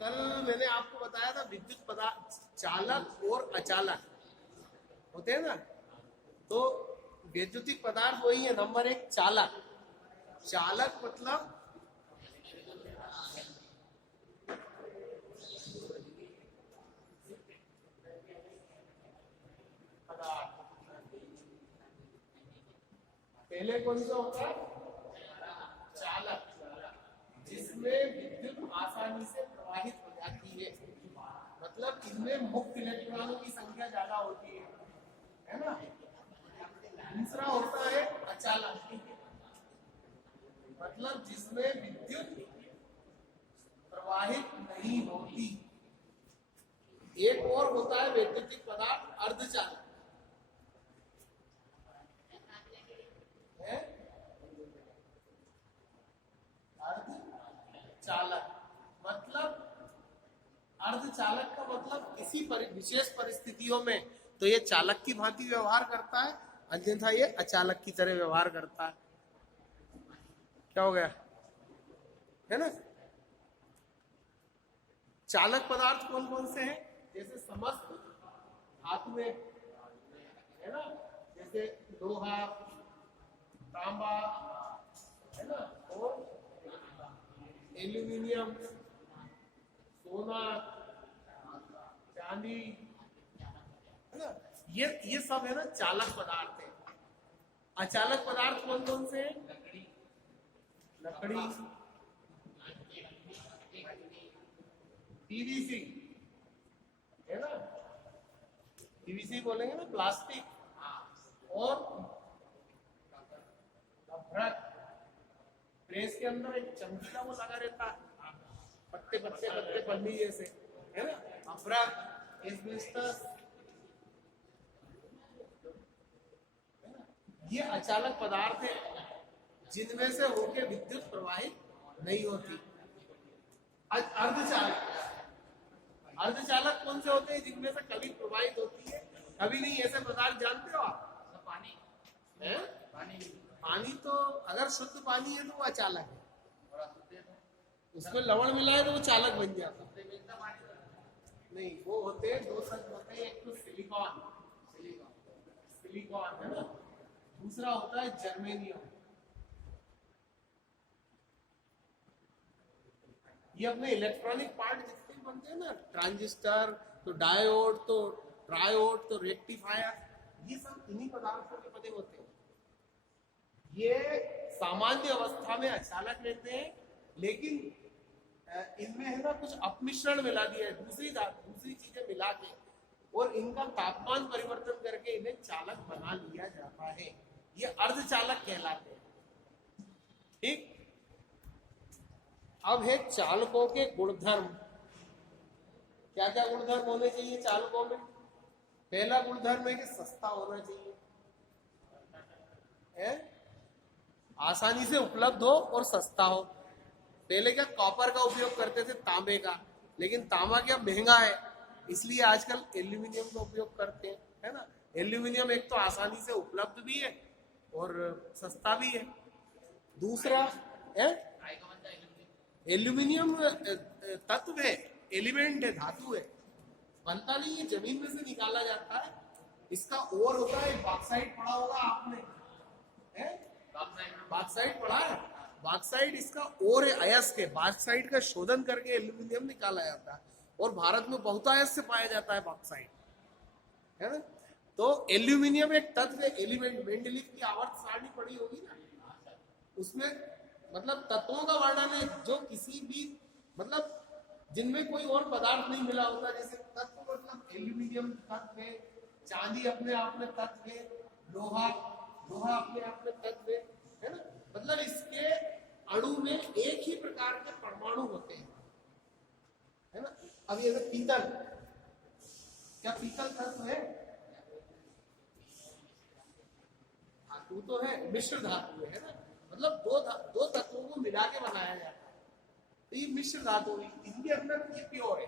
कल मैंने आपको बताया था विद्युत पदार्थ चालक और अचालक होते हैं ना। तो वैद्युतिक पदार्थ वही है नंबर एक चालक। चालक मतलब पदार्थ। पहले कौन सा होता है? चालक, जिसमें विद्युत आसानी से प्रवाहित हो जाती है। मतलब इनमें मुक्त इलेक्ट्रॉनों की संख्या ज्यादा होती है ना। दूसरा होता है अचालक, मतलब जिसमें विद्युत प्रवाहित नहीं होती। एक और होता है वैद्युतिक पदार्थ अर्धचालक है। अर्धचालक मतलब अर्धचालक का मतलब किसी विशेष परिस्थितियों में तो ये चालक की भांति व्यवहार करता है, अन्यथा ये अचालक की तरह व्यवहार करता है। क्या हो गया है ना। चालक पदार्थ कौन कौन से हैं? जैसे समस्त धातुएं है ना, जैसे लोहा, तांबा है ना, और एल्यूमिनियम, सोना, चांदी है ना। ये सब है ना चालक पदार्थ है। अचालक पदार्थ कौन कौन से हैं? लकड़ी, पीवीसी है ना, पीवीसी बोलेंगे ना, प्लास्टिक, और अभ्रक। प्रेस के अंदर एक चमकीला वो लगा रहता है, पत्ते पत्ते पत्ते पन्नी जैसे है ना, अभ्रक, एस्बेस्टस। ये अचालक पदार्थ है जिनमें से होके विद्युत प्रवाहित नहीं होती। अर्धचालक, अर्धचालक कौन से होते हैं? जिनमें से कभी प्रवाहित होती है कभी नहीं। ऐसे पदार्थ जानते हो आप? पानी है। पानी तो अगर शुद्ध पानी है तो वो अचालक है, उसमें लवण मिलाए तो वो चालक बन जाता है। नहीं, वो होते हैं दो शब्द होते हैं, एक तो सिलिकॉन, सिलिकॉन है ना, दूसरा होता है जर्मेनियम। ये अपने इलेक्ट्रॉनिक पार्ट जितने बनते हैं ना, ट्रांजिस्टर तो डायोड तो ट्रायोड तो रेक्टिफायर, ये सब इन्हीं पदार्थों के बने होते हैं। ये सामान्य अवस्था में अचालक रहते हैं, लेकिन इनमें है ना कुछ अपमिश्रण मिला दिया है, दूसरी चीजें मिला के, और इनका तापमान परिवर्तन करके इन्हें चालक बना लिया जाता है। ये अर्धचालक कहलाते हैं। ठीक। अब है चालकों के गुणधर्म। क्या क्या गुणधर्म होने चाहिए चालकों में? पहला गुणधर्म है कि सस्ता होना चाहिए है? आसानी से उपलब्ध हो और सस्ता हो। पहले क्या कॉपर का उपयोग करते थे, तांबे का, लेकिन तांबा क्या महंगा है, इसलिए आजकल एल्यूमिनियम का उपयोग करते हैं है ना। एल्यूमिनियम एक तो आसानी से उपलब्ध भी है और सस्ता भी है। दूसरा है एल्यूमिनियम तत्व है, एलिमेंट है, धातु है, बनता नहीं है, जमीन में से निकाला जाता है। इसका ओर होता है, बॉक्साइट पढ़ा होगा आपने, है? बॉक्साइट पढ़ा है। बॉक्साइट इसका ओर है अयस्क है। बॉक्साइट का शोधन करके एल्यूमिनियम निकाला जाता है और भारत में बहुतायत से पाया जाता है बॉक्साइट, है ना। तो एल्यूमिनियम एक तत्व है, एलिमेंट। मेंडलीव की आवर्त सारणी पढ़ी होगी ना, उसमें मतलब तत्वों का वर्णन है जो किसी भी मतलब जिनमें कोई और पदार्थ नहीं मिला होता। जैसे तत्व मतलब एल्यूमिनियम तत्व है, चांदी अपने आप में तत्व है, लोहा अपने आप में तत्व है ना। मतलब इसके अणु में एक ही प्रकार के परमाणु होते हैं, है ना। अब ये पीतल, क्या पीतल तत्व है? धातु तो है, मिश्र धातु है ना। मतलब दो तत्वों को मिला के बनाया जाता है, तो ये मिश्र धातु हुई। इनके अंदर ये प्योर है,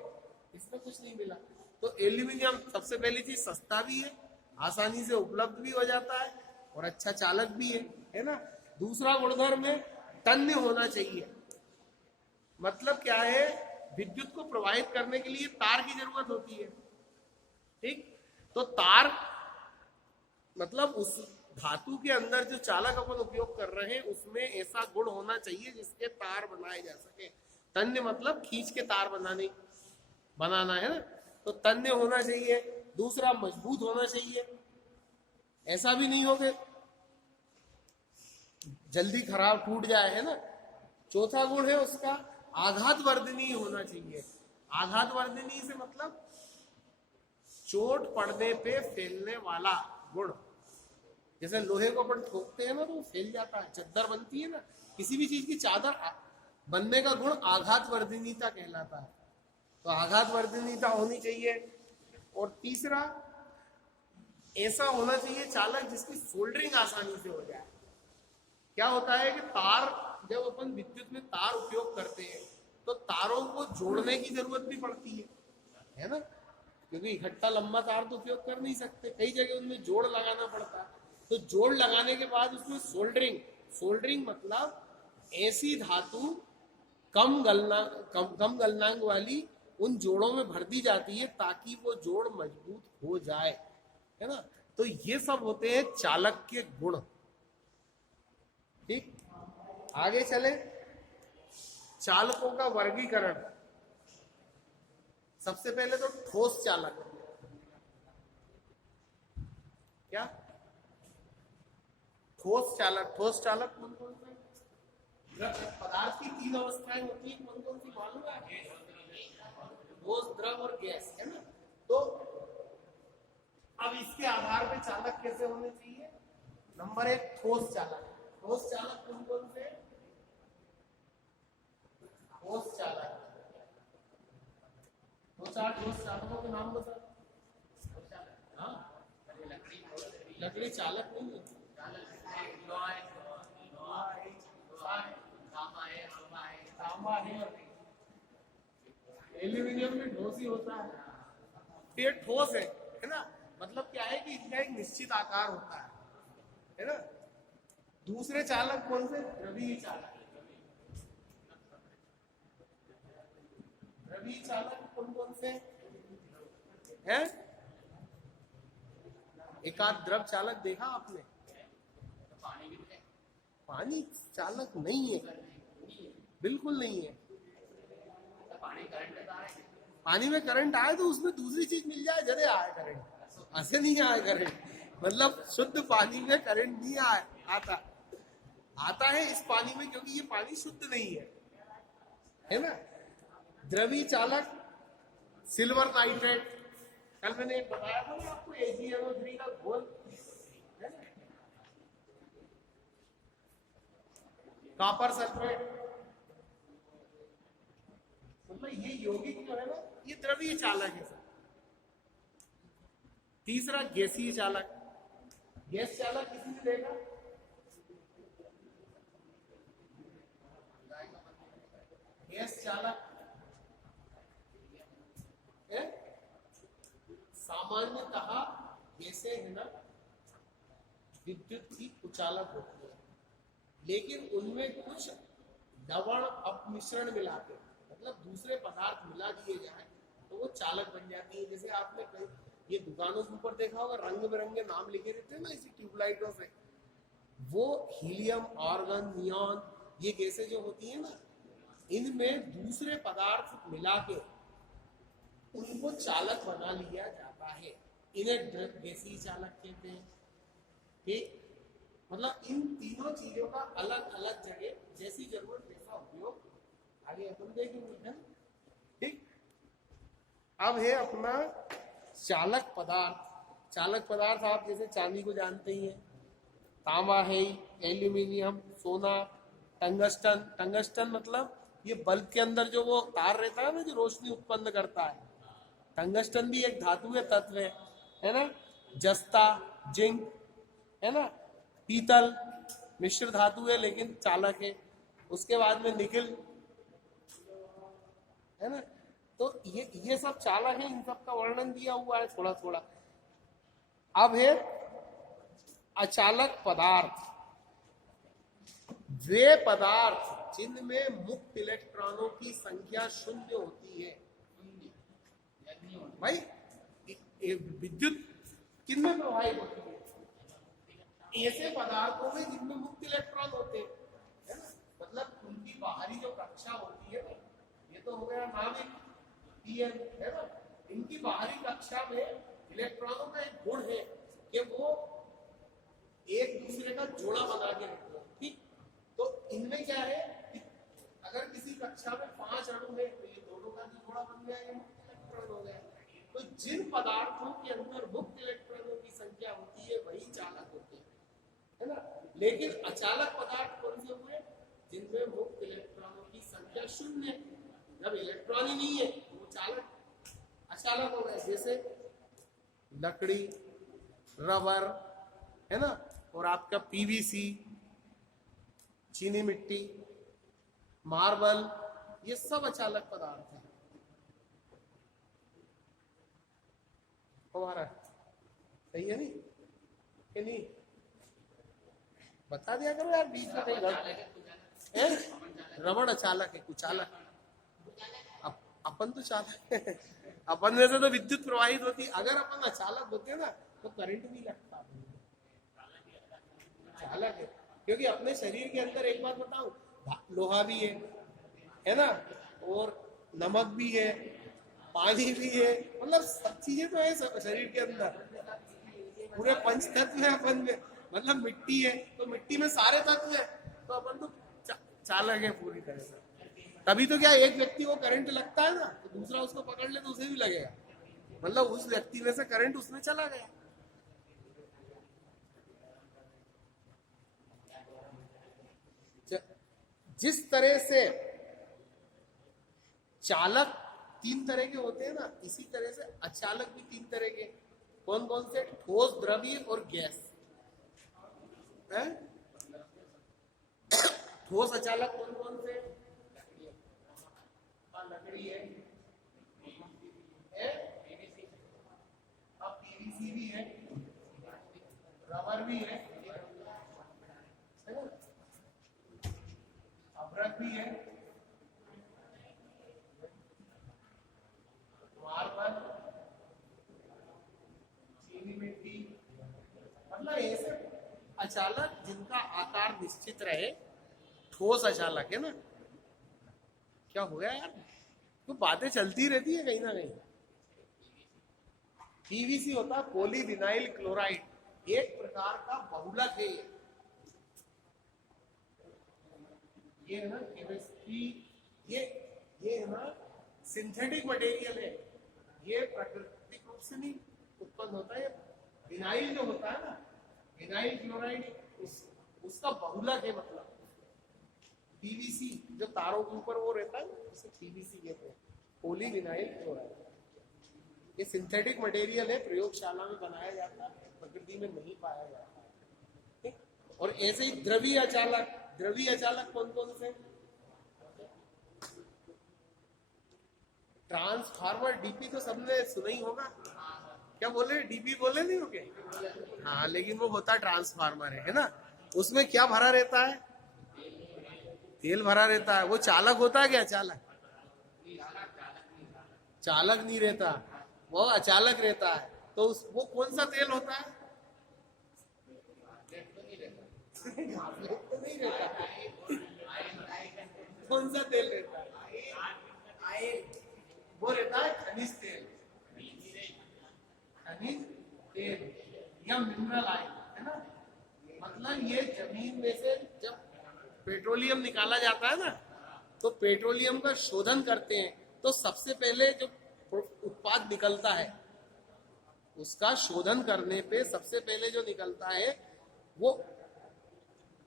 इसमें कुछ नहीं मिला। तो एल्यूमिनियम सबसे पहली चीज सस्ता भी है, आसानी से उपलब्ध भी हो जाता है और अच्छा चालक भी है ना। दूसरा गुणधर्म है तन्य होना चाहिए। मतलब क्या है विद्युत को प्रवाहित करने के लिए तार की जरूरत होती है। ठीक, तो तार मतलब उस धातु के अंदर जो चालक अपन उपयोग कर रहे हैं उसमें ऐसा गुण होना चाहिए जिसके तार बनाए जा सके। तन्य मतलब खींच के तार बनाना है ना, तो तन्य होना चाहिए। दूसरा मजबूत होना चाहिए, ऐसा भी नहीं हो कि जल्दी खराब टूट जाए, है ना। चौथा गुण है उसका आघात वर्धनीय होना चाहिए। आघात वर्धनीय से मतलब चोट पड़ने पे फैलने वाला गुण। जैसे लोहे को अपन ठोकते हैं ना तो फैल जाता है, चद्दर बनती है ना, किसी भी चीज की चादर बनने का गुण आघात वर्धनीयता कहलाता है। तो आघात वर्धनीयता होनी चाहिए। और तीसरा ऐसा होना चाहिए चालक जिसकी सोल्डरिंग आसानी से हो जाए। क्या होता है कि तार, जब अपन विद्युत में तार उपयोग करते हैं तो तारों को जोड़ने की जरूरत भी पड़ती है ना, क्योंकि इकट्ठा लंबा तार तो उपयोग कर नहीं सकते, कई जगह उनमें जोड़ लगाना पड़ता है। तो जोड़ लगाने के बाद उसमें सोल्डरिंग मतलब ऐसी धातु कम गलनांक वाली उन जोड़ों में भर दी जाती है ताकि वो जोड़ मजबूत हो जाए, है ना। तो ये सब होते हैं चालक के गुण। ठीक, आगे चले। चालकों का वर्गीकरण। सबसे पहले तो ठोस चालक। क्या ठोस चालक कौन कौन से? पदार्थ की 3 अवस्थाएं होती है, कौन कौन सी मालूम है? ठोस, द्रव और गैस, है ना। तो अब इसके आधार पे चालक कैसे होने चाहिए? नंबर 1 ठोस चालक। ठोस चालक कौन कौन से? ठोस चालक, 2-4 ठोस चालकों के नाम बता। हाँ, लकड़ी चालक नहीं है। एल्यूमिनियम में ठोस ही होता है। ये ठोस है ना, मतलब क्या है कि इनका एक निश्चित आकार होता है ना। दूसरे चालक कौन से? द्रवीय चालक। द्रवीय चालक कौन कौन से हैं? एक आध द्रव चालक देखा आपने? पानी चालक नहीं है, बिल्कुल नहीं है। पानी में करंट आए तो उसमें दूसरी चीज मिल जाए, जरे आए करंट, ऐसे नहीं आए करंट। मतलब शुद्ध पानी में करंट नहीं आता है इस पानी में, क्योंकि ये पानी शुद्ध नहीं है ना। द्रवीय चालक सिल्वर नाइट्रेट, कल मैंने बताया था ना आपको, AgNO3 का घोल, है ना। कॉपर सल्फेट, मतलब ये यौगिक जो है ना ये द्रवीय चालक है सर। तीसरा गैसीय चालक। गैस चालक किसी ने देखा? गैस चालक है सामान्यतः गैसें है ना विद्युत की कुचालक होती है, लेकिन उनमें कुछ लवण अपमिश्रण मिलाते, मतलब दूसरे पदार्थ मिला दिए जाए तो वो चालक बन जाती है। जैसे आपने ये दुकानों के ऊपर देखा होगा, रंग बिरंगे नाम लिखे रहते हैं ना इसी ट्यूबलाइटों से, वो हीलियम, आर्गन, नियॉन, ये गैसें जो होती है ना, इनमें दूसरे पदार्थ मिला के उनको चालक बना लिया जाता है। इन्हें गैसीय चालक कहते हैं। ठीक, मतलब इन तीनों चीजों का अलग अलग जगह जैसी जरूरत वैसा उपयोग आगे अपन देखेंगे। ठीक, अब है अपना चालक पदार्थ। चालक पदार्थ आप जैसे चांदी को जानते ही हैं, तांबा है, एल्यूमिनियम, सोना, टंगस्टन। टंगस्टन मतलब ये बल्ब के अंदर जो वो तार रहता है ना जो रोशनी उत्पन्न करता है, टंगस्टन भी एक धातु है, तत्व है ना। जस्ता, जिंक, है ना। पीतल मिश्र धातु है लेकिन चालक है। उसके बाद में निकिल, है ना। तो ये सब चालक है, इन सब का वर्णन दिया हुआ है थोड़ा थोड़ा। अब है अचालक पदार्थ। वे पदार्थ जिनमें मुक्त इलेक्ट्रॉनों की संख्या 0 होती विद्युत किन में प्रवाहित होती है? ऐसे पदार्थों में जिनमें मुक्त इलेक्ट्रॉन होते हैं, है ना। मतलब उनकी बाहरी जो कक्षा होती है, ये तो हो गया नाभिक पीएन, है ना। इनकी बाहरी कक्षा में इलेक्ट्रॉनों का एक गुण है कि वो एक दूसरे का जोड़ा बना के रखते हैं, ठीक। तो इनमें क्या है कि अगर किसी कक्षा में 5 अणु है तो ये दोनों का भी जोड़ा बन गया, ये मुक्त इलेक्ट्रॉन हो गया। तो जिन पदार्थों के अंदर मुक्त इलेक्ट्रॉनों की संख्या होती है वही चालक होते हैं, है ना। लेकिन अचालक पदार्थ कौन से हुए? जिनमें मुक्त इलेक्ट्रॉनों की संख्या 0 है। जब इलेक्ट्रॉन ही नहीं है तो वो चालक अचालक हो गए। जैसे लकड़ी, रबर, है ना, और आपका पीवीसी, चीनी मिट्टी, मार्बल, ये सब अचालक पदार्थ है हमारा। सही है नहीं कि नहीं? बता दिया करो यार बीच में कहीं। रबड़ अचालक है, कुचालक। अपन तो चालक है। अपन में से तो विद्युत प्रवाहित होती। अगर अपन अचालक होते ना तो करंट नहीं लगता। चालक है क्योंकि अपने शरीर के अंदर एक बात बताऊं, लोहा भी है ना, और नमक भी है, पानी भी है, मतलब सब चीजें तो है शरीर के अंदर। पूरे पंच तत्व है अपन में। मतलब मिट्टी है तो मिट्टी में सारे तत्व है, तो अपन तो चालक है पूरी तरह से। तभी तो क्या एक व्यक्ति को करंट लगता है ना तो दूसरा उसको पकड़ ले तो उसे भी लगेगा, मतलब उस व्यक्ति में से करंट उसमें चला गया। जिस तरह से चालक 3 तरह के होते हैं ना, इसी तरह से अचालक भी 3 तरह के। कौन कौन से? ठोस, द्रवीय और गैस। है? ठोस अचालक कौन कौन से? लकड़ी है, अब पीवीसी भी है, रबर भी है, अभ्रक भी है, मार्बल, चीनी मिट्टी। मतलब ऐसे अचालक जिनका आकार निश्चित रहे, ठोस अचालक है ना। क्या हो गया यार, तो बातें चलती रहती है कहीं ना कहीं। पीवीसी होता है पॉलीविनाइल क्लोराइड, एक प्रकार का बहुलक है ये है ना केमिस्ट्री। ये है ना सिंथेटिक मटेरियल है, ये प्राकृतिक रूप से नहीं उत्पन्न होता है। विनाइल जो होता है ना, विनाइल क्लोराइड, उसका बहुलक है। मतलब पीवीसी जो तारों के ऊपर वो रहता है ना, उसे पीवीसी कहते हैं, पॉलीविनाइल क्लोराइड। ये सिंथेटिक मटेरियल है, प्रयोगशाला में बनाया जाता है, प्रकृति में नहीं पाया जाता है, ठीक। और ऐसे ही द्रवीय अचालक, द्रवीय अचालक कौन कौन से? ट्रांसफार्मर, डीपी तो सबने सुना ही होगा। क्या बोले? डीपी बोले नहीं होगे? हाँ, लेकिन वो होता ट्रांसफार्मर है ना। उसमें क्या भरा रहता है? तेल भरा रहता है। वो चालक होता है क्या? चालक चालक नहीं रहता, वो अचालक रहता है। तो वो कौन सा तेल होता है? तो नहीं रहता। कौन सा तेल रहता है? वो रहता है खनिज तेल, खनिज तेल या मिनरल ऑयल, है ना। मतलब ये जमीन में से जब पेट्रोलियम निकाला जाता है ना, तो पेट्रोलियम का शोधन करते हैं, तो सबसे पहले जो उत्पाद निकलता है, उसका शोधन करने पे सबसे पहले जो निकलता है वो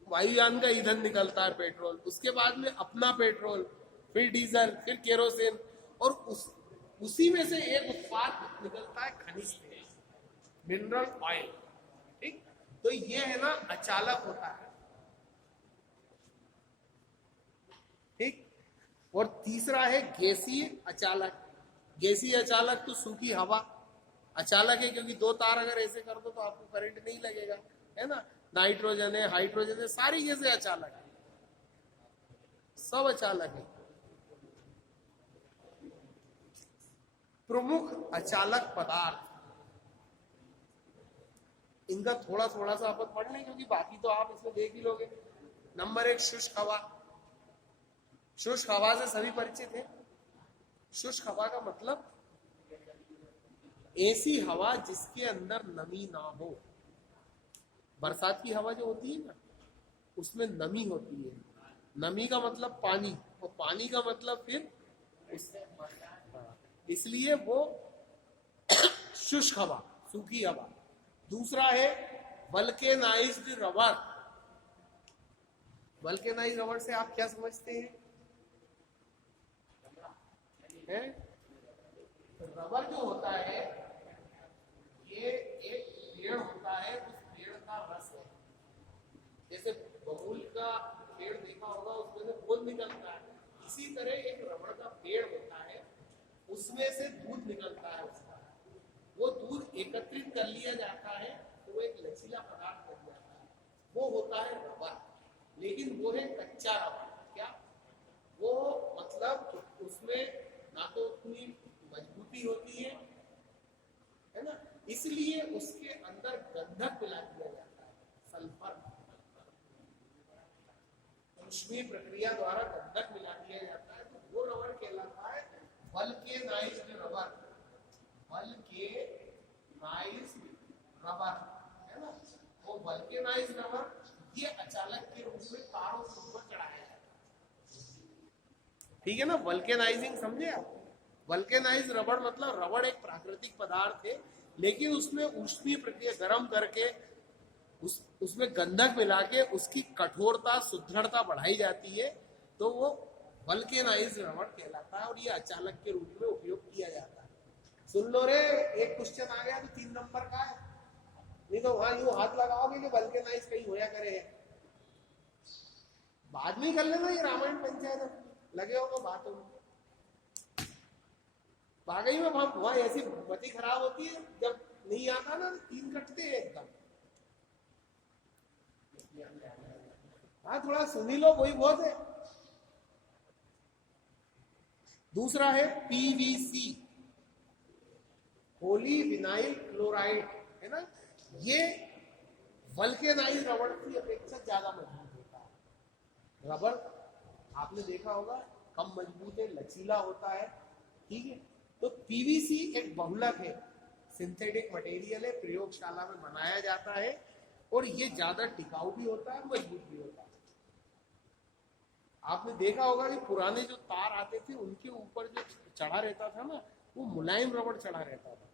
वायुयान का ईंधन निकलता है, पेट्रोल। उसके बाद में अपना पेट्रोल, फिर डीजल, फिर केरोसिन, और उसी में से एक उत्पाद निकलता है खनिज तेल, मिनरल ऑयल, ठीक। तो ये है ना अचालक होता है, ठीक। और तीसरा है गैसीय अचालक। गैसीय अचालक तो सूखी हवा अचालक है, क्योंकि 2 तार अगर ऐसे कर दो तो आपको करंट नहीं लगेगा, है ना। नाइट्रोजन है, हाइड्रोजन है, सारी गैसें अचालक है, सब अचालक है। प्रमुख अचालक पदार्थ इनका थोड़ा थोड़ा सा अपन पढ़ लें, क्योंकि बाकी तो आप इसमें देख ही लोगे। नंबर 1 शुष्क हवा। शुष्क हवा से सभी परिचित है। शुष्क हवा का मतलब ऐसी हवा जिसके अंदर नमी ना हो। बरसात की हवा जो होती है ना, उसमें नमी होती है। नमी का मतलब पानी, और पानी का मतलब फिर इसलिए वो शुष्क हवा, सूखी हवा। दूसरा है वल्केनाइज्ड रबर। वल्केनाइज्ड रबर से आप क्या समझते हैं? रबर जो होता है ये एक पेड़ होता है, उस पेड़ का रस है। जैसे बबूल का पेड़ देखा होगा, उसमें से दूध निकलता है, इसी तरह एक रबड़ का पेड़ होता है, उसमें से दूध निकलता है। उसका वो दूध एकत्रित कर लिया जाता है तो वो एक लचीला पदार्थ बन जाता है, वो होता है रबर। लेकिन वो है कच्चा रबर। क्या वो मतलब उसमें ना तो उतनी मजबूती होती है ना, इसलिए उसके अंदर गंधक मिला दिया जाता है, सल्फर। ऊष्मीय प्रक्रिया द्वारा गंधक मिला दिया जाता है, तो वो रबर कहलाता है वल्केनाइज्ड रबर। वल्केनाइज्ड रबर है ना, वो वल्केनाइज्ड रबर ये अचालक के रूप में तारों के ऊपर चढ़ाया जाता है। ठीक है ना, वल्केनाइजिंग समझे आप? वल्केनाइज रबड़ मतलब रबड़ एक प्राकृतिक पदार्थ है, लेकिन उसमें ऊष्मीय प्रक्रिया गर्म करके उसमें गंधक मिला के उसकी कठोरता, सुदृढ़ता बढ़ाई जाती है, तो वो वल्केनाइज रबड़ कहलाता है और ये अचालक के रूप में उपयोग किया जाता है। सुन लो रे, एक क्वेश्चन आ गया तो 3 नंबर का है, नहीं तो वहां यूं हाथ लगाओगे कि वल्केनाइज कहीं होया करे। बाद में कर लेना, ये रामायण पंचायत लगे हो तो बात होगी। वाकई में वहां ऐसी मति खराब होती है, जब नहीं आता ना 3 कटते हैं एकदम। हाँ, थोड़ा सुन ही लो, कोई बहुत है। दूसरा है पीवीसी, पॉली विनाइल क्लोराइड, है ना। ये वल्केनाइज रबर की अपेक्षा ज्यादा मजबूत होता है। रबर आपने देखा होगा कम मजबूत है, लचीला होता है, ठीक है। तो पीवीसी एक बहुलक है, सिंथेटिक मटेरियल है, प्रयोगशाला में बनाया जाता है और ये ज्यादा टिकाऊ भी होता है, मजबूत भी होता है। आपने देखा होगा कि पुराने जो तार आते थे उनके ऊपर जो चढ़ा रहता था ना, वो मुलायम रबड़ चढ़ा रहता था,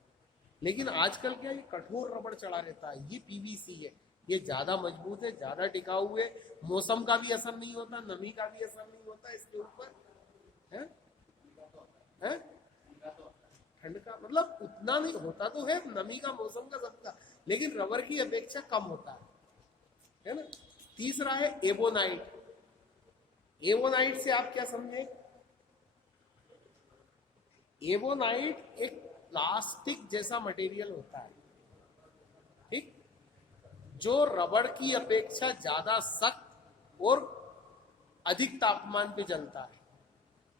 लेकिन आजकल क्या ये कठोर रबड़ चढ़ा रहता है। ये पीवीसी है, ये ज्यादा मजबूत है, ज्यादा टिकाऊ है, मौसम का भी असर नहीं होता, नमी का भी असर नहीं होता इसके ऊपर, है? ठंड का मतलब उतना नहीं होता तो है, नमी का, मौसम का, सबका, लेकिन रबर की अपेक्षा कम होता है ना। तीसरा है एबोनाइट। एबोनाइट से आप क्या समझे? एबोनाइट एक प्लास्टिक जैसा मटेरियल होता है, ठीक, जो रबड़ की अपेक्षा ज्यादा सख्त और अधिक तापमान पे जलता है।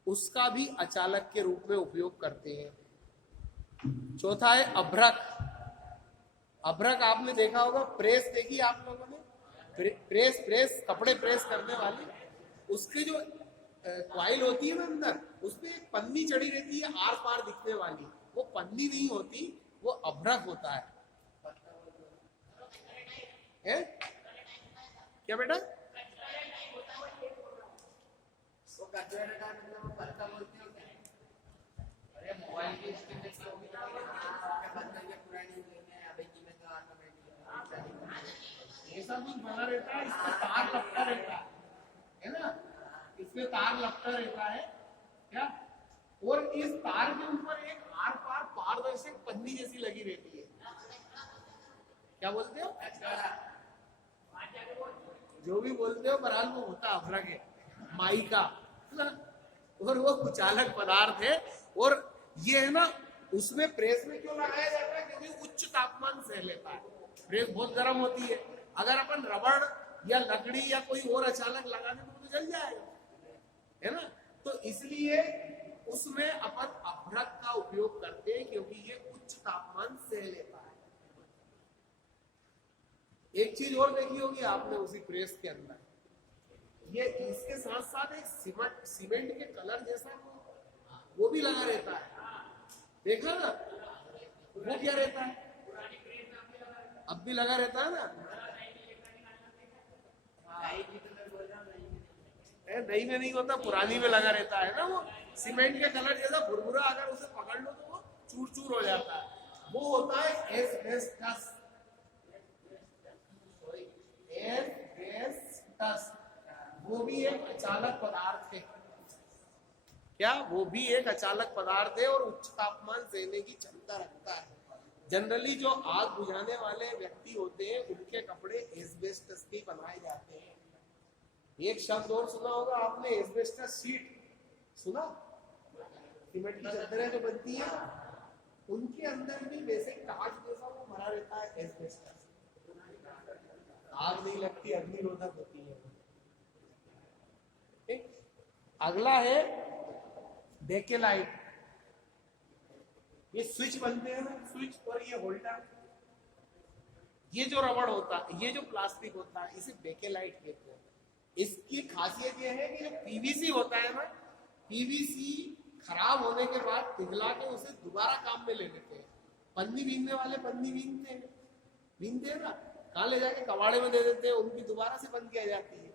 उसका भी अचालक के रूप में उपयोग करते हैं। चौथा है अभ्रक। अभ्रक आपने देखा होगा, प्रेस देखी आप लोगों ने? प्रेस कपड़े प्रेस करने वाली, उसके जो क्वाइल होती है ना अंदर, उसपे एक पन्नी चढ़ी रहती है आर पार दिखने वाली, वो पन्नी नहीं होती, वो अभ्रक होता है। क्या बेटा? ऐसा कुछ बना रहता है, इसमें तार लपटा रहता है ना, इसमें तार लपटा रहता है क्या, और इस तार के ऊपर एक आर पार पारदर्शक पन्नी जैसी लगी रहती है। क्या बोलते हो? जो भी बोलते हो, बहरहाल वो होता अभ्रक है, माई का ना, और वो कुचालक पदार्थ है। और ये है ना, उसमें प्रेस में क्यों लगाया जाता है? क्योंकि उच्च तापमान सह लेता है, प्रेस बहुत गर्म होती है। अगर अपन रबड़ या लकड़ी या कोई और अचालक लगा दे तो जल जाएगा, है ना। तो इसलिए उसमें अपन अभ्रक का उपयोग करते हैं, क्योंकि ये उच्च तापमान सह लेता है। एक चीज और देखी होगी आपने उसी प्रेस के अंदर, ये इसके साथ साथ एक सीमेंट के कलर जैसा वो भी लगा रहता है, देखा ना? वो क्या रहता है? अब भी लगा रहता है ना? नई में नहीं होता, पुरानी में लगा रहता है ना। वो सीमेंट के कलर जैसा भुरभुरा, अगर उसे पकड़ लो तो वो चूर चूर हो जाता है, वो होता है एस्बेस्टस। एस्बेस्टस वो भी एक अचालक पदार्थ है। क्या? वो भी एक अचालक पदार्थ है और उच्च तापमान सहने की क्षमता रखता है। जनरली जो आग बुझाने वाले व्यक्ति होते हैं उनके कपड़े एस्बेस्टस के बनाए जाते हैं। एक शब्द और सुना होगा आपने, एस्बेस्टस शीट सुना? सीमेंट की चादरें जो बनती हैं उनके अंदर भी वैसे कांच जैसा वो भरा रहता है एस्बेस्टस। आग नहीं लगती, अग्निरोधक होती है। अगला है बेकेलाइट। ये स्विच बनते हैं ना, स्विच और ये होल्डर, ये जो रबड़ होता है, ये जो प्लास्टिक होता है, इसे बेकेलाइट कहते हैं। इसकी खासियत ये है कि जो पीवीसी होता है ना, पीवीसी खराब होने के बाद पिघला के उसे दोबारा काम में ले लेते हैं। पन्नी बीनने वाले पन्नी बीनते हैं ना, कहाँ ले जाके कबाड़े में दे देते हैं, उनकी दोबारा से बंद किया जाती है।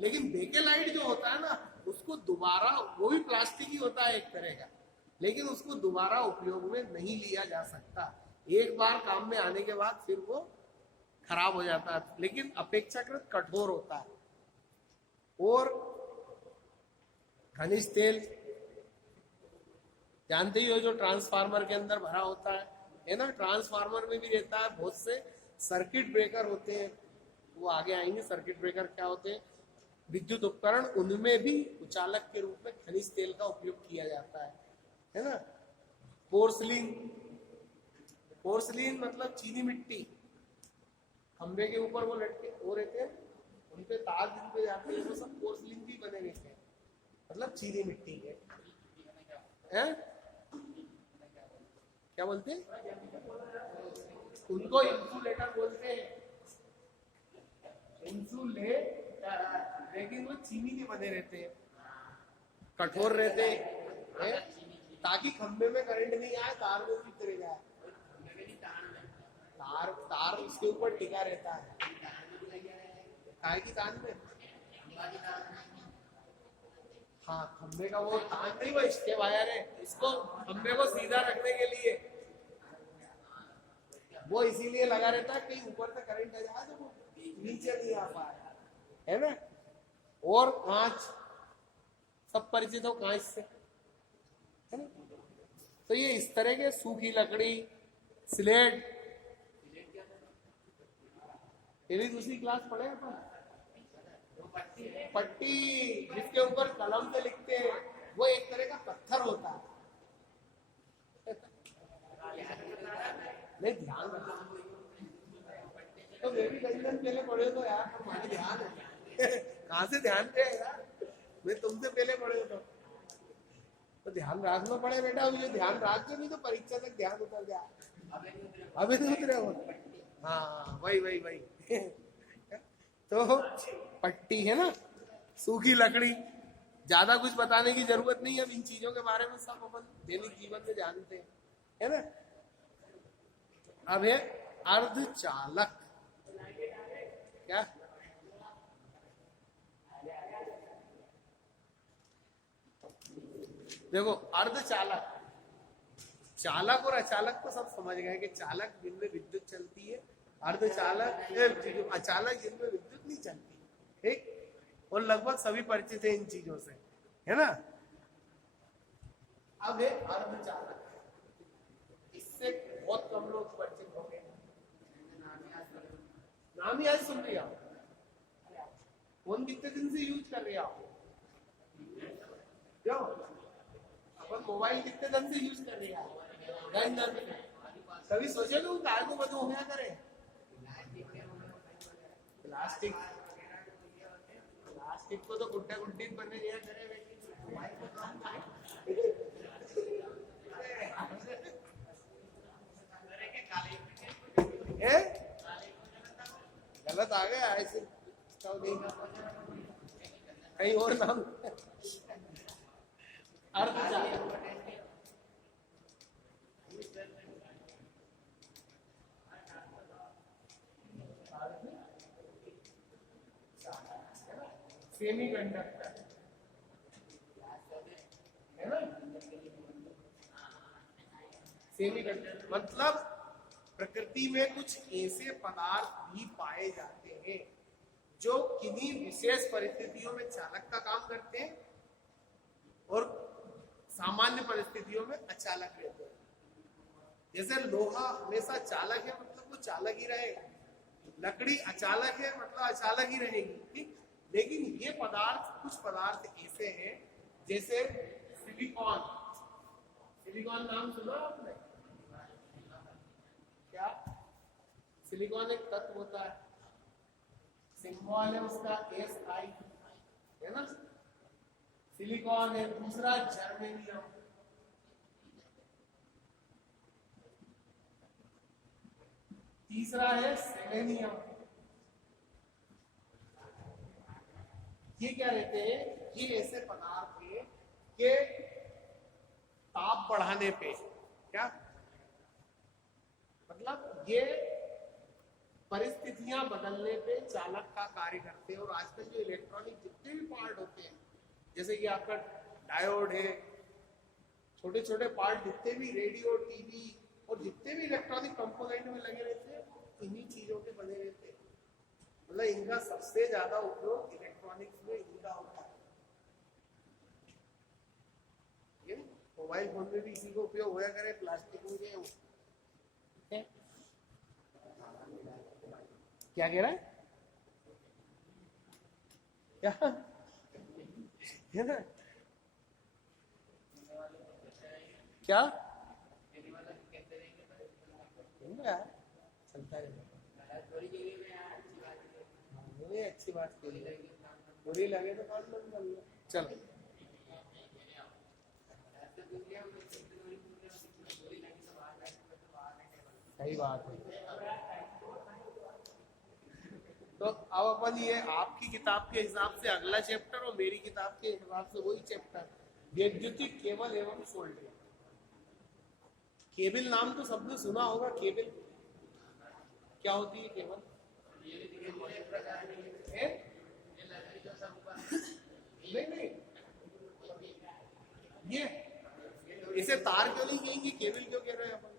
लेकिन बेकेलाइट जो होता है ना, उसको दोबारा, वो भी प्लास्टिक ही होता है एक तरह का, लेकिन उसको दोबारा उपयोग में नहीं लिया जा सकता। एक बार काम में आने के बाद फिर वो खराब हो जाता है, लेकिन अपेक्षाकृत कठोर होता है। और खनिज तेल जानते ही हो, जो ट्रांसफार्मर के अंदर भरा होता है ना, ट्रांसफार्मर में भी रहता है। बहुत से सर्किट ब्रेकर होते हैं, वो आगे आएंगे सर्किट ब्रेकर क्या होते हैं। विद्युत उपकरण, उनमें भी उचालक के रूप में खनिज तेल का उपयोग किया जाता है ना। पोर्सलिन मतलब चीनी मिट्टी, खंबे के ऊपर वो लटके वो रहते हैं, उनपे तार जिन पे जाते हैं वो सब पोर्सलिन भी बने रहते हैं, मतलब चीनी मिट्टी के। हैं? क्या बोलते हैं? उनको इंसुलेटर बोलते हैं, इंसुलेटर, लेकिन वो चीनी के बने रहते हैं, कठोर रहते हैं, ताकि खंबे में करंट नहीं आए, तार में भी गिर जाए। तार उसके ऊपर टिका रहता है। काय की तान में? हाँ, खंबे का वो तान नहीं, वो इसके वायर है, इसको खंबे को सीधा रखने के लिए वो इसीलिए लगा रहता है, कहीं ऊपर से करंट आ जाए तो वो नीचे नहीं आ पाए, है ना। और कांच, सब परिचित हो कांच से, है ना। तो ये इस तरह के सूखी लकड़ी, स्लेट, पहली दूसरी क्लास पढ़े अपन, पट्टी जिसके ऊपर कलम से लिखते हैं, वो एक तरह का पत्थर होता है। नहीं, ध्यान रखना, तो मैं भी कई दिन पहले पढ़े तो यार, हमारे ध्यान है कहाँ से ध्यान रहेगा, मैं तुमसे पहले पढ़े तो ध्यान रखना पड़े बेटा। अभी जो ध्यान रख के नहीं तो परीक्षा तक ध्यान उतर गया, अभी नहीं उतरे हो। हाँ, वही तो पट्टी है ना, सूखी लकड़ी, ज्यादा कुछ बताने की जरूरत नहीं है। अब इन चीजों के बारे में सब अपन दैनिक जीवन में जानते हैं, है ना। अब है अर्धचालक। क्या? देखो, अर्धचालक, चालक और अचालक तो सब समझ गए कि चालक जिनमें विद्युत चलती है, अर्धचालक अचालक जिनमें विद्युत नहीं चलती, ठीक। और लगभग सभी परिचित है इन चीजों से, है ना। अब है अर्धचालक, इससे बहुत कम लोग परिचित होंगे। नाम ही आज सुन लिया, फोन कितने दिन से यूज कर रहे हो? क्यों? अपन मोबाइल कितने दिन से यूज कर रहे हैं? कभी सोचे लोग कार को बदल हो गया करे? प्लास्टिक को तो गुड्डा गुड्डी बने दिया करे, ऐसे नहीं, कहीं और नाम अर्धचालक। सेमी कंडक्टर है ना। सेमी कंडक्टर मतलब प्रकृति में कुछ ऐसे पदार्थ भी पाए जाते हैं जो किन्हीं विशेष परिस्थितियों में चालक का काम करते हैं और सामान्य परिस्थितियों में अचालक रहते हैं। जैसे लोहा हमेशा चालक है, मतलब वो चालक ही रहेगा। लकड़ी अचालक है, मतलब अचालक ही रहेगी, ठीक। लेकिन ये पदार्थ, कुछ पदार्थ ऐसे हैं जैसे सिलिकॉन। सिलिकॉन नाम सुना आपने क्या? सिलिकॉन एक तत्व होता है, सिंबल है उसका SI, है ना। सिलिकॉन है। दूसरा जर्मेनियम, तीसरा है सेलेनियम। ये क्या रहते हैं? ये ऐसे पदार्थ हैं कि ताप बढ़ाने पे, क्या मतलब, ये परिस्थितियां बदलने पे चालक का कार्य करते हैं। और आजकल जो इलेक्ट्रॉनिक जितने भी पार्ट होते हैं, जैसे कि आपका डायोड है, छोटे छोटे पार्ट जितने भी, रेडियो, टीवी और जितने भी इलेक्ट्रॉनिक कंपोनेंट में लगे रहते हैं, इन्हीं चीजों के बने रहते हैं। मतलब इनका सबसे ज्यादा उपयोग इलेक्ट्रॉनिक्स में इनका होता है। मोबाइल फोन में भी इसी का उपयोग होया करे, प्लास्टिक में गए। क्या कह रहा है? क्या है ना? क्या चलता है? अच्छी बात के लिए बुरी लगे तो कौन बंद कर लो। चलो, सही बात है। तो अब अपन ये आपकी किताब के हिसाब से अगला चैप्टर और मेरी किताब के हिसाब से वही चैप्टर, वैद्युतिक केबल एवं सोल्डरिंग। केबल नाम तो सबने सुना होगा। केबल क्या होती है? केबल नहीं, ये इसे तार क्यों नहीं कहेंगे, केबल क्यों कह रहे हैं अपन?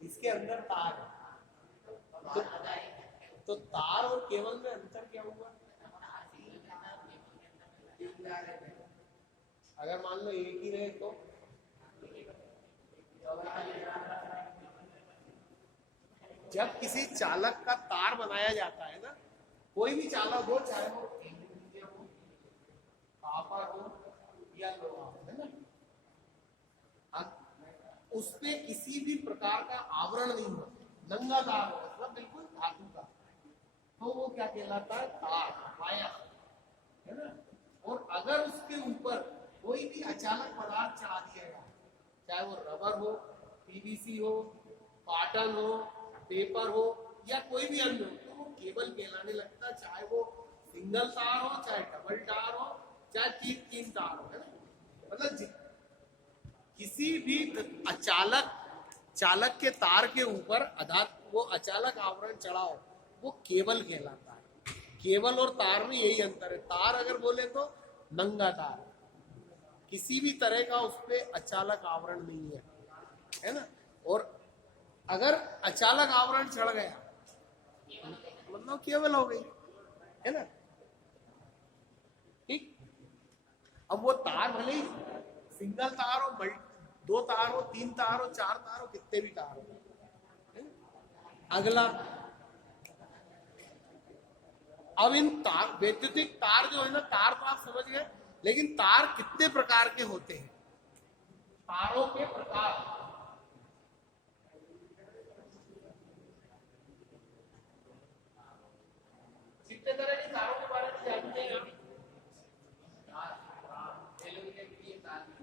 इसके अंदर तार है। तो तार और केबल में अंतर क्या हुआ? अगर मान लो एक ही रहे तो जब किसी चालक का तार बनाया जाता है ना, कोई भी चालक हो, चाहे वो कॉपर हो या लोहा, है ना, उस पे किसी भी प्रकार का आवरण नहीं हो, नंगा तार हो, मतलब बिल्कुल धातु का, तो वो क्या कहलाता है? तार, वायर, है ना। और अगर उसके ऊपर कोई भी अचानक पदार्थ चढ़ा दिया जाए, चाहे वो रबर हो, PVC हो, कॉटन हो, पेपर हो या कोई भी अन्य हो, तो वो केबल कहलाने लगता है। चाहे वो सिंगल तार हो, चाहे डबल तार हो, चाहे तीन तार हो, है ना। मतलब किसी भी चालक के तार के ऊपर वो अचालक आवरण चढ़ा हो, वो केबल कहलाता है। केबल और तार में यही अंतर है। तार अगर बोले तो नंगा तार, किसी भी तरह का उस पर अचालक आवरण नहीं है ना। और अगर अचालक आवरण चढ़ गया मतलब केबल हो गई, है ना, ठीक। अब वो तार भले ही सिंगल तार हो, 2 तार हो, 3 तार हो, 4 तार हो, कितने भी तार हो। अगला, अब इन तार, वैद्युतिक तार जो है ना, तार तो आप समझ गए, लेकिन तार कितने प्रकार के होते हैं? तारों के प्रकार, कितने तरह की तारों के बारे में जानते हैं आप?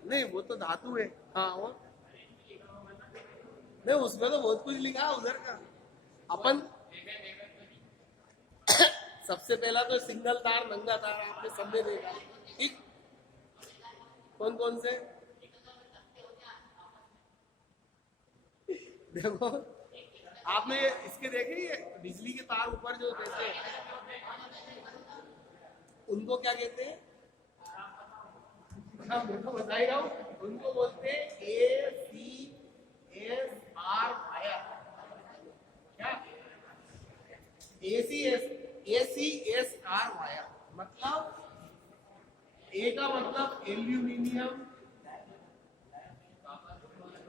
नहीं, वो तो धातु है। हाँ, वो नहीं, उसमें तो बहुत कुछ लिखा है उधर का। अपन सबसे पहला तो सिंगल तार, नंगा तार आपने सब में देखा, ठीक। कौन कौन से? देखो, आपने इसके देखे, ये बिजली के तार ऊपर जो रहते हैं उनको क्या कहते हैं? हाँ, मैं तो बता ही रहा हूँ, उनको बोलते हैं ACSR वायर। क्या? ACSR वायर मतलब, ए का मतलब एल्यूमिनियम,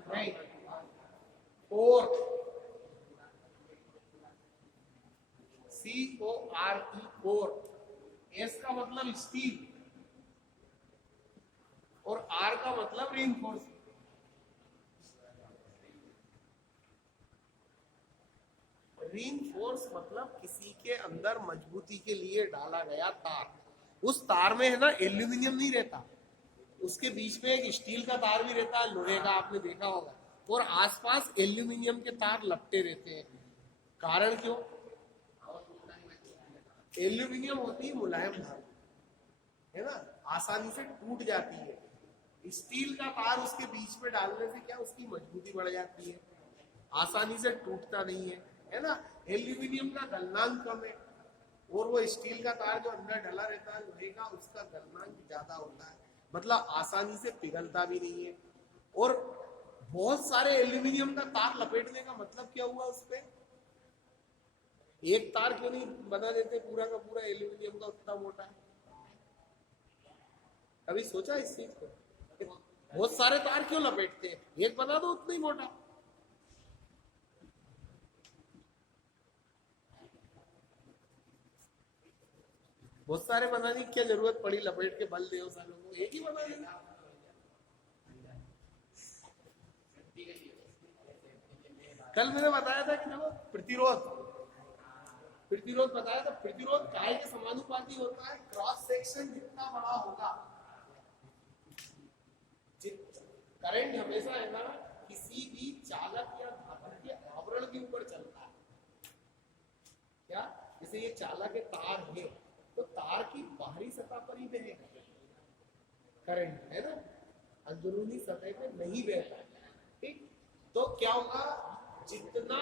नहीं, कोर, CORE, कोर। एस का मतलब स्टील, और आर का मतलब रीइंफोर्स। रीइंफोर्स मतलब किसी के अंदर मजबूती के लिए डाला गया तार। उस तार में है ना एल्यूमिनियम नहीं रहता, उसके बीच में एक स्टील का तार भी रहता है, लोहे का, आपने देखा होगा, और आसपास एल्यूमिनियम के तार लपटे रहते हैं। कारण क्यों? एल्यूमिनियम होती है मुलायम धातु, है ना, आसानी से टूट जाती है। स्टील का तार उसके बीच में डालने से क्या, उसकी मजबूती बढ़ जाती है, आसानी से टूटता नहीं है ना। एल्यूमिनियम का गलनांक कम है, और वो स्टील का तार जो अंदर डला रहता है लोहे का, उसका गलनांक ज्यादा होता है, मतलब आसानी से पिघलता भी नहीं है। और बहुत सारे एल्यूमिनियम का तार लपेटने का मतलब क्या हुआ, उस पर एक तार क्यों नहीं बना देते पूरा का पूरा एल्यूमिनियम का उतना मोटा? कभी सोचा इस चीज को? बहुत सारे तार क्यों लपेटते हैं, एक बना दो उतना ही मोटा। बहुत सारे बनाने की क्या जरूरत पड़ी, लपेट के बल दे सालों को, एक ही बना देना। कल मैंने बताया था कि देखो, प्रतिरोध बताया था, प्रतिरोध काय के समानुपाती होता है, क्रॉस सेक्शन जितना बड़ा होगा, करंट हमेशा है ना किसी भी चालक या धातु के आवरण के ऊपर चलता है। क्या? जैसे ये चालक है, तार है, तो तार की बाहरी सतह पर ही बहेगा करंट, है ना, अंदरूनी सतह पे नहीं बहता, ठीक। तो क्या होगा, जितना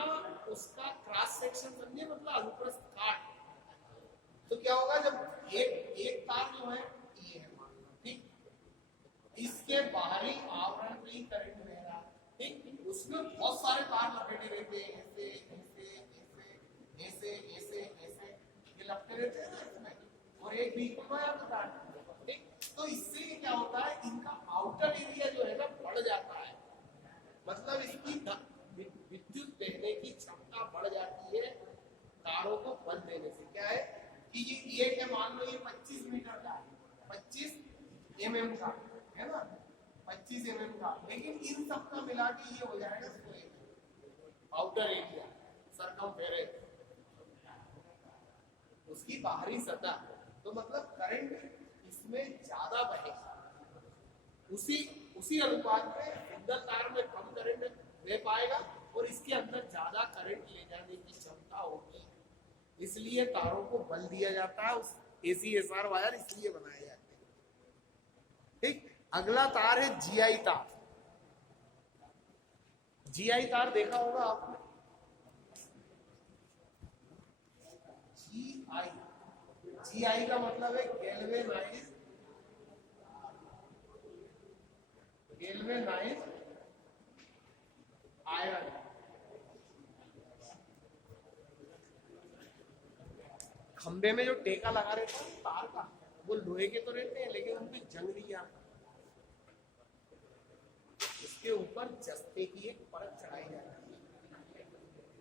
उसका क्रॉस सेक्शन समझे, मतलब अनुप्रस्थ काट, तो क्या होगा, जब एक तार जो है ये है, ठीक, इसके बाहरी आवरण में ही करंट बह रहा, ठीक, उसमें बहुत सारे तार लपेटे रहते हैं, ऐसे ऐसे ऐसे ऐसे ऐसे ये लपटे रहते हैं ना इसमें, और एक बीच में आता तार, ठीक। तो इससे क्या होता है, इनका आउटर एरिया जो है ना बढ़ जाता है, मतलब इसकी विद्युत बहने की क्षमता बढ़ जाती है तारों को बल देने से। क्या है कि ये एक है, मान लो ये 25 मीटर का है, 25 mm का है ना, 25 mm का, लेकिन इन सब का मिला के ये हो जाएगा आउटर एरिया, सरकमफेरेंस, उसकी बाहरी सतह। तो मतलब करंट इसमें ज्यादा बहेगा, उसी अनुपात में सिंगल तार में कम करंट दे पाएगा, और इसके अंदर ज्यादा करंट ले जाने की क्षमता होगी, इसलिए तारों को बल दिया जाता है। उस ACSR वायर इसलिए बनाए जाते हैं, ठीक। अगला तार है GI तार। GI तार देखा होगा आपने, GI का मतलब है गैल्वेनाइज्ड आयरन। खंबे में जो टेका लगा रहता है तार का, वो लोहे के तो रहते हैं, लेकिन उनकी जंग नहीं आती, उसके ऊपर जस्ते की एक परत चढ़ाई जाती है,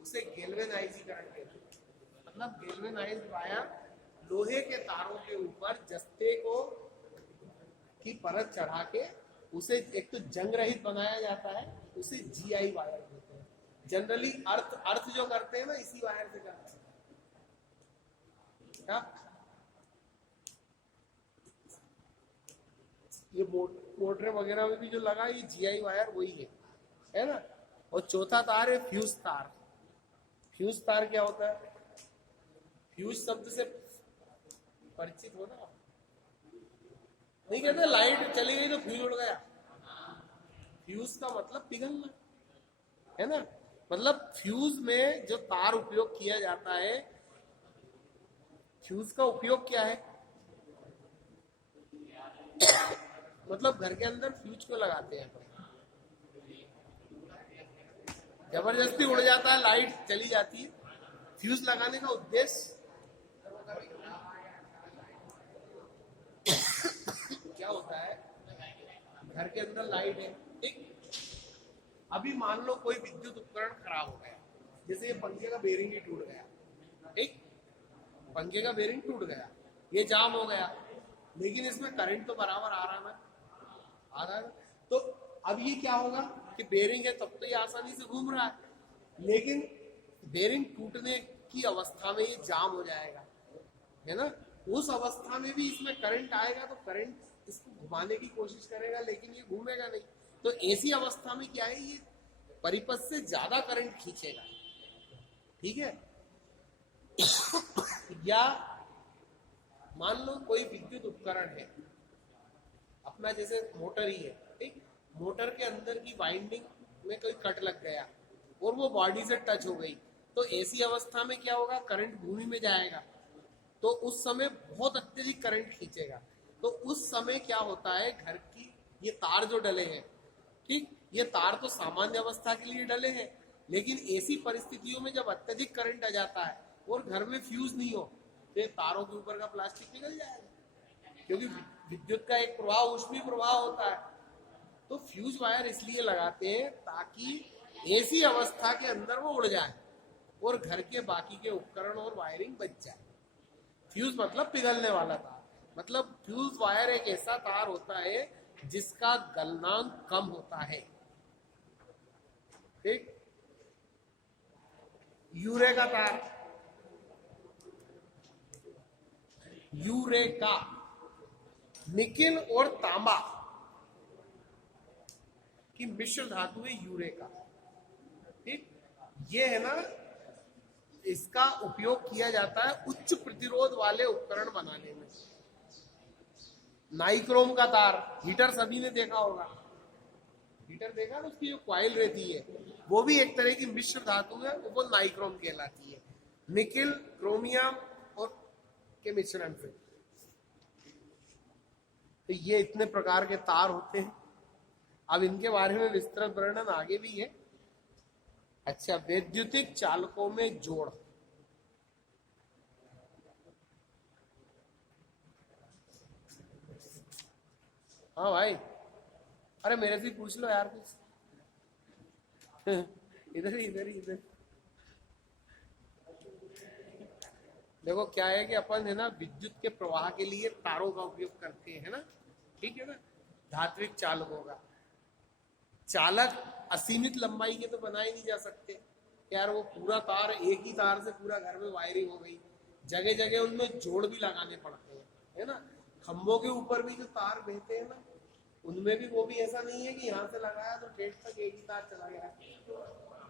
उसे गैल्वेनाइजीकरण कहते हैं। मतलब गैल्वेनाइज्ड वायर, लोहे के तारों के ऊपर जस्ते को की परत चढ़ा के उसे एक तो जंग रहित बनाया जाता है, उसे GI वायर कहते हैं। जनरली अर्थ जो करते हैं ना, इसी वायर से करते हैं। क्या? ये मोटरें वगैरह में भी जो लगा, ये GI वायर वही है ना। और चौथा तार है फ्यूज तार। फ्यूज तार क्या होता है? फ्यूज शब्द से परिचित हो ना? नहीं कहते लाइट चली गई तो फ्यूज उड़ गया। फ्यूज का मतलब पिघलना है ना। मतलब फ्यूज में जो तार उपयोग किया जाता है, फ्यूज का उपयोग क्या है? मतलब घर के अंदर फ्यूज क्यों लगाते हैं? जबरदस्ती उड़ जाता है, लाइट चली जाती है। फ्यूज लगाने का उद्देश्य क्या होता है? घर के अंदर लाइट है, ठीक। अभी मान लो कोई विद्युत उपकरण खराब हो गया, जैसे ये पंखे का बेरिंग ही टूट गया, ठीक। पंखे का बेरिंग टूट गया, ये जाम हो गया, लेकिन इसमें करंट तो बराबर आ रहा है, आ रहा है। तो अब ये क्या होगा कि बेरिंग है तब तो ये आसानी से घूम रहा है, लेकिन बेरिंग टूटने की अवस्था में ये जाम हो जाएगा, है ना। उस अवस्था में भी इसमें करंट आएगा तो करंट इसको घुमाने की कोशिश करेगा, लेकिन ये घूमेगा नहीं। तो ऐसी अवस्था में क्या है, ये परिपथ से ज्यादा करंट खींचेगा, ठीक है। या मान लो कोई विद्युत उपकरण है अपना, जैसे मोटर ही है, ठीक। मोटर के अंदर की वाइंडिंग में कोई कट लग गया और वो बॉडी से टच हो गई, तो ऐसी अवस्था में क्या होगा? करंट भूमि में जाएगा, तो उस समय बहुत अत्यधिक करंट खींचेगा। तो उस समय क्या होता है, घर की ये तार जो डले हैं, ठीक, ये तार तो सामान्य अवस्था के लिए डले हैं, लेकिन ऐसी परिस्थितियों में जब अत्यधिक करंट आ जाता है और घर में फ्यूज नहीं हो, तो तारों के ऊपर का प्लास्टिक निकल जाएगा, क्योंकि विद्युत का एक प्रवाह ऊष्मीय प्रवाह होता है। तो फ्यूज वायर इसलिए लगाते हैं ताकि ऐसी अवस्था के अंदर वो उड़ जाए और घर के बाकी के उपकरण और वायरिंग बच जाए। फ्यूज मतलब पिघलने वाला तार। मतलब फ्यूज वायर एक ऐसा तार होता है जिसका गलनांक कम होता है, ठीक। यूरेका तार, यूरेका निकिल और तांबा की मिश्र धातु है यूरेका, ठीक। ये है ना, इसका उपयोग किया जाता है उच्च प्रतिरोध वाले उपकरण बनाने में। नाइक्रोम का तार, हीटर सभी ने देखा होगा, हीटर देखा ना, उसकी जो क्वाइल रहती है वो भी एक तरह की मिश्र धातु है, वो नाइक्रोम कहलाती है। निकिल, क्रोमियम और के मिश्रण से। तो ये इतने प्रकार के तार होते हैं। अब इनके बारे में विस्तृत वर्णन आगे भी है। अच्छा, वैद्युतिक चालकों में जोड़। हाँ भाई, अरे मेरे से पूछ लो यार कुछ। इधर ही इधर ही इधर। देखो क्या है कि अपन है ना, विद्युत के प्रवाह के लिए तारों का उपयोग करते हैं ना, ठीक है ना। धात्विक चालकों का चालक असीमित लंबाई के तो बनाए नहीं जा सकते यार। वो पूरा तार, एक ही तार से पूरा घर में वायरिंग हो गई, जगह जगह उनमें जोड़ भी लगाने पड़ते हैं, है ना। खंभों के ऊपर भी जो तार बहते हैं ना, उनमें भी वो भी ऐसा नहीं है कि यहाँ से लगाया तो ठेठ तक एक ही तार चला गया।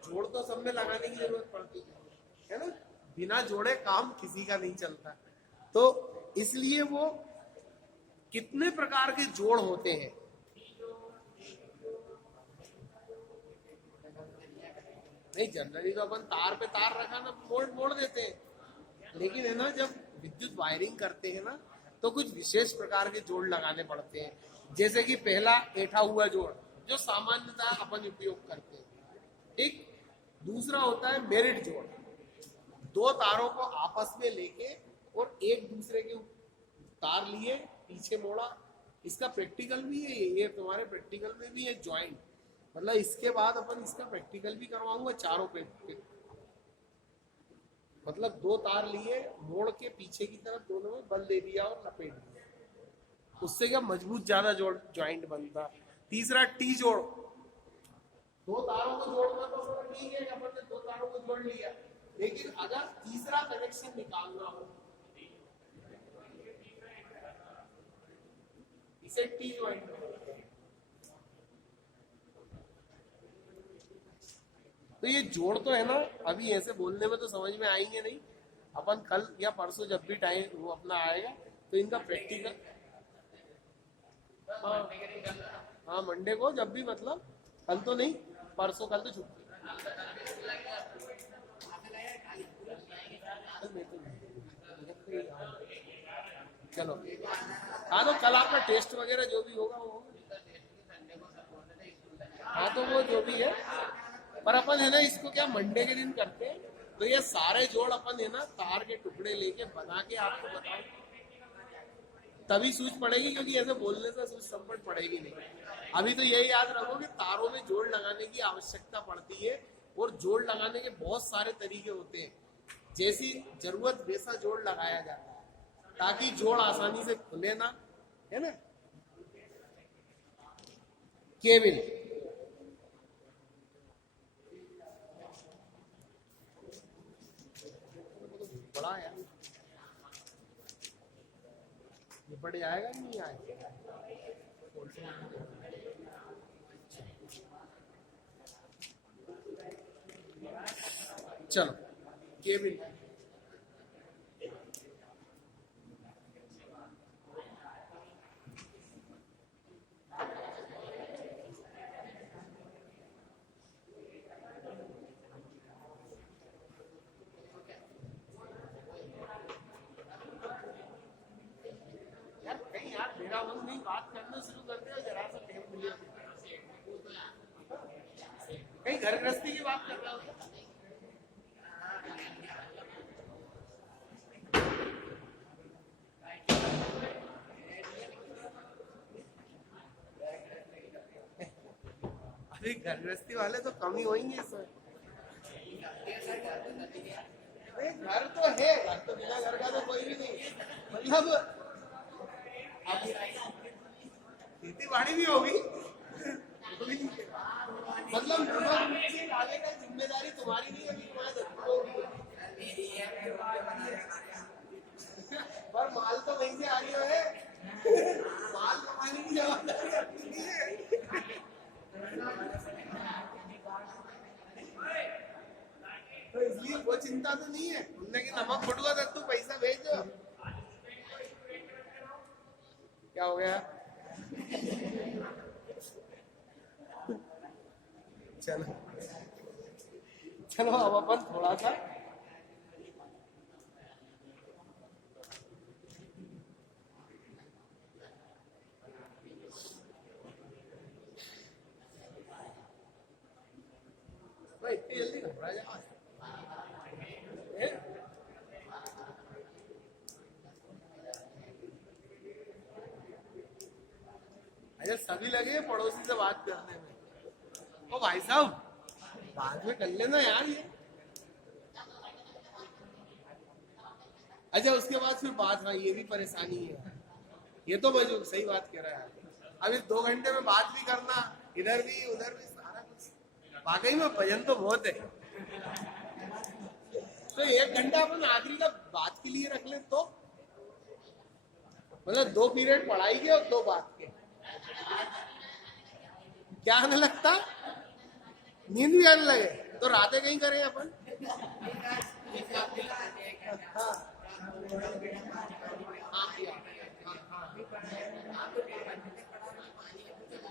जोड़ तो सब में लगाने की जरूरत पड़ती है ना। बिना जोड़े काम किसी का नहीं चलता। तो इसलिए वो कितने प्रकार के जोड़ होते हैं। नहीं, जनरली तो अपन तार पे तार रखा ना, मोड़ मोड़ देते हैं, लेकिन है ना, जब विद्युत वायरिंग करते हैं ना, तो कुछ विशेष प्रकार के जोड़ लगाने पड़ते हैं। जैसे कि पहला ऐठा हुआ जोड़, जो सामान्यतः अपन उपयोग करते हैं, ठीक। दूसरा होता है मेरिट जोड़, दो तारों को आपस में लेके और एक दूसरे के तार लिए पीछे मोड़ा। इसका प्रैक्टिकल भी है, ये तुम्हारे प्रैक्टिकल में भी है ज्वाइंट। मतलब इसके बाद अपन इसका प्रैक्टिकल भी करवाऊंगा चारों पे। मतलब दो तार लिए, मोड़ के पीछे की तरफ दोनों में बल दे दिया और लपेट दिया, उससे क्या मजबूत ज्यादा जोड़ ज्वाइंट बनता। तीसरा टी जोड़, दो तारों को जोड़ना तो ठीक है, अपन ने दो तारों को जोड़ लिया, लेकिन अगर तीसरा कनेक्शन निकालना हो, इसे टी ज्वाइंट। तो ये जोड़ तो है ना, अभी ऐसे बोलने में तो समझ में आएंगे नहीं। अपन कल या परसों जब भी टाइम वो अपना आएगा तो इनका प्रैक्टिकल, हाँ मंडे को जब भी, मतलब कल तो नहीं, परसों, कल तो छुट्टी। चलो हाँ, तो कल आपका टेस्ट वगैरह जो भी होगा वो होगा। हाँ तो वो जो भी है, पर अपन है ना इसको क्या मंडे के दिन करते हैं, तो ये सारे जोड़ अपन है ना तार के टुकड़े लेके बना के आपको बताओ, तभी सूझ पड़ेगी, क्योंकि ऐसे बोलने से सूझ समझ पड़ेगी नहीं। अभी तो यही याद रखो कि तारों में जोड़ लगाने की आवश्यकता पड़ती है, और जोड़ लगाने के बहुत सारे तरीके होते हैं, जैसी जरूरत वैसा जोड़ लगाया जाता है, ताकि जोड़ आसानी से खुले ना, है ना। केबिल बड़ा है, ये बढ़ जाएगा नहीं आएगा। चलो केबिल, नहीं बात करना शुरू करते हो, जरा सा टेप मिले, कहीं घर गृहस्थी की बात कर रहा हो। अभी घर गृहस्थी वाले तो कम ही होंगे इसमें। घर तो है, घर तो बिना घर का तो कोई भी नहीं, मतलब खेती बाड़ी भी होगी, मतलब आगे का जिम्मेदारी तुम्हारी नहीं है, पर माल तो वहीं से आ रही है, माल कमाने की जवाबदारी अपनी है। तो इसलिए वो चिंता तो नहीं है, उनने कि नमक फुटुआ तक तू पैसा भेज दो। क्या हो गया? चलो चलो अब अपन थोड़ा सा इतनी जल्दी घबरा जा। अच्छा सभी लगे पड़ोसी से बात करने में, ओ भाई साहब बाद में कर लेना यार ये। अच्छा उसके बाद फिर बात, हाँ ये भी परेशानी है, ये तो मजूर सही बात कह रहा है। अभी 2 घंटे में बात भी करना, इधर भी उधर भी सारा कुछ, वाकई में भजन तो बहुत है। तो 1 घंटा अपन आखिरी का बात के लिए रख ले, तो मतलब 2 पीरियड पढ़ाई के और 2 बात के, क्या आने लगता, नींद भी आने लगे, तो रातें कहीं करें अपन। हाँ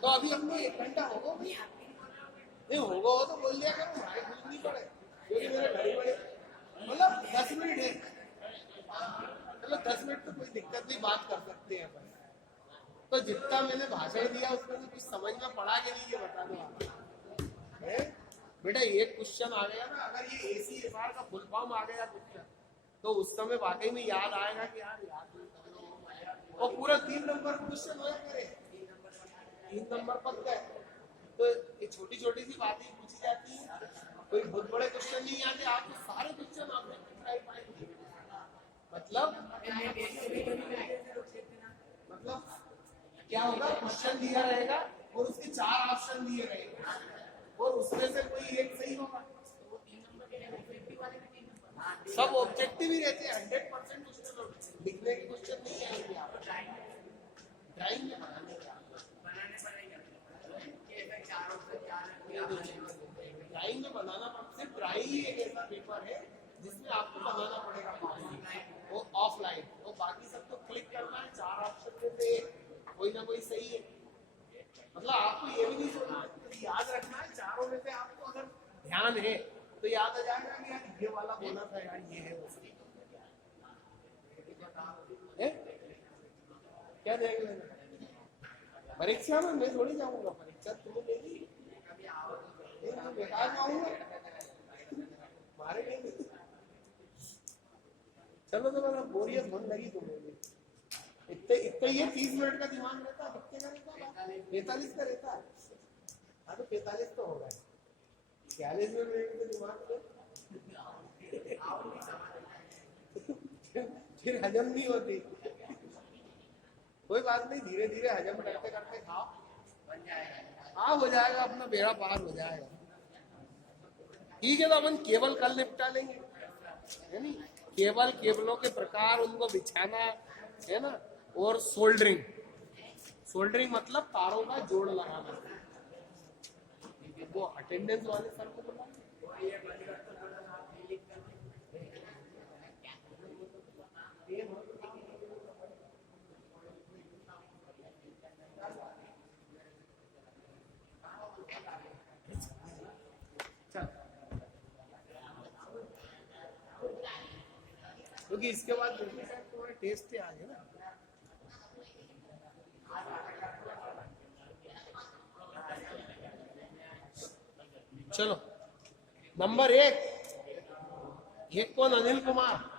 तो अभी हमने 1 घंटा होगा नहीं होगा, हो तो बोल दिया करो, भाई कुछ नहीं पड़े, क्योंकि मेरे घर बड़े, मतलब 10 मिनट है, मतलब 10 मिनट तो कोई दिक्कत नहीं, बात कर सकते हैं अपन। तो जितना मैंने भाषण दिया उसमें से कुछ समझ में पड़ा कि नहीं, ये बता दो आप। बेटा एक क्वेश्चन आ गया ना, अगर ये ACFR का फुल फॉर्म आ गया क्वेश्चन, तो उस समय वाकई में याद आएगा कि यार याद, और पूरा 3 नंबर क्वेश्चन हो करे, 3 नंबर पक्का है। तो ये छोटी छोटी सी बातें पूछी जाती है, कोई बहुत बड़े क्वेश्चन नहीं आते, आपके सारे क्वेश्चन आपने पाएंगे। मतलब क्या होगा, क्वेश्चन दिया रहेगा और उसके 4 ऑप्शन दिए रहेंगे, और उसमें से कोई एक सही होगा। सब ऑब्जेक्टिव ही रहते हैं, 100% क्वेश्चन लिखने के क्वेश्चन नहीं आएंगे, आप ड्राइंग में बनाने ड्राइंग में बनाना पड़ता में आपको बनाना पड़ेगा वो ऑफलाइन। तो बाकी सब तो क्लिक करना है, 4 ऑप्शन में से कोई ना कोई सही है। मतलब आपको ये भी नहीं सोचना, याद रखना है चारों में से आपको अगर ध्यान है तो याद आ जाएगा कि यार ये वाला बोला था, यार ये है उसकी। क्या देख लेना परीक्षा में, मैं थोड़ी जाऊंगा परीक्षा, तुम्हें देगी बेकार जाऊंगा मारे नहीं। चलो तो मेरा बोरियत मन लगी तुम्हें भी। इतने इतने ये 30 मिनट का दिमाग रहता है, कितने का रहता है? 45 का रहता है। हाँ तो 45 तो होगा, 46 मिनट का दिमाग तो फिर हजम नहीं होती। कोई बात नहीं, धीरे धीरे हजम करते करते खाओ, हाँ हो जाएगा, अपना बेड़ा पार हो जाएगा। ठीक है, तो अपन केबल कल निपटा लेंगे, है नहीं? केबलों के प्रकार, उनको बिछाना है ना, और सोल्डरिंग मतलब तारों का जोड़ लगाना। वो अटेंडेंस वाले सर को बोला, क्योंकि इसके बाद थोड़ा टेस्ट आ गया ना। चलो नंबर 1 कौन? अनिल कुमार।